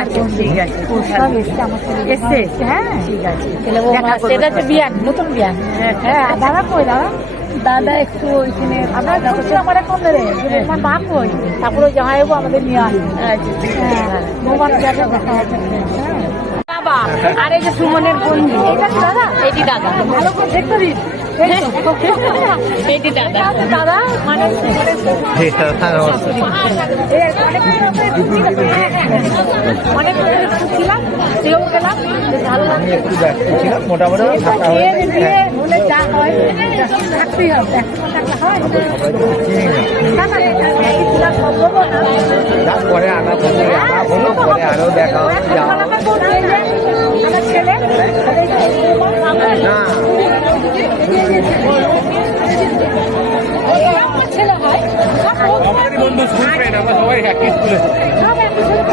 আচ্ছা ঠিক আছে, প্রস্তাব এসছে আমার ছেলে এসছে? হ্যাঁ ঠিক আছে। ছেলে বউ দেখা করবো। সেটা হচ্ছে বিয়ান, নতুন বিয়ান। হ্যাঁ দাদা কই দাদা? দাদা একটু ওইখানে আপনার আমার এখন ধরে আমার মা কই, তারপরে জামাইবাবু আমাদের নিয়ে আসে। আচ্ছা ঠিক আছে। হ্যাঁ বৌমার দেখা দেখা হচ্ছে। বাবা, আর এই যে সুমনের বন্ধু, এটা কি দাদা? এটি দাদা। ভালো করে দেখতে দিন। এটি দাদা। দাদা মানে অনেক ছিলাম, সেও গেলাম, ভালো লাগছে। একটু ব্যস্ত ছিলাম, মোটামুটি থাকা হয়ে বিয়ে বিয়ে হলে যা হয় থাকতেই হবে, থাকতে হয় না না একই ছিলাম সম্ভব না। যা পরে আনা হলো, পরে আরো দেখা হবে, যাওয়া হবে। আমার ছেলে না ছেলে হয় আমাদের বন্ধু স্কুল ফ্রেন্ড, আমরা সবাই একই স্কুলে। সব একই সাথে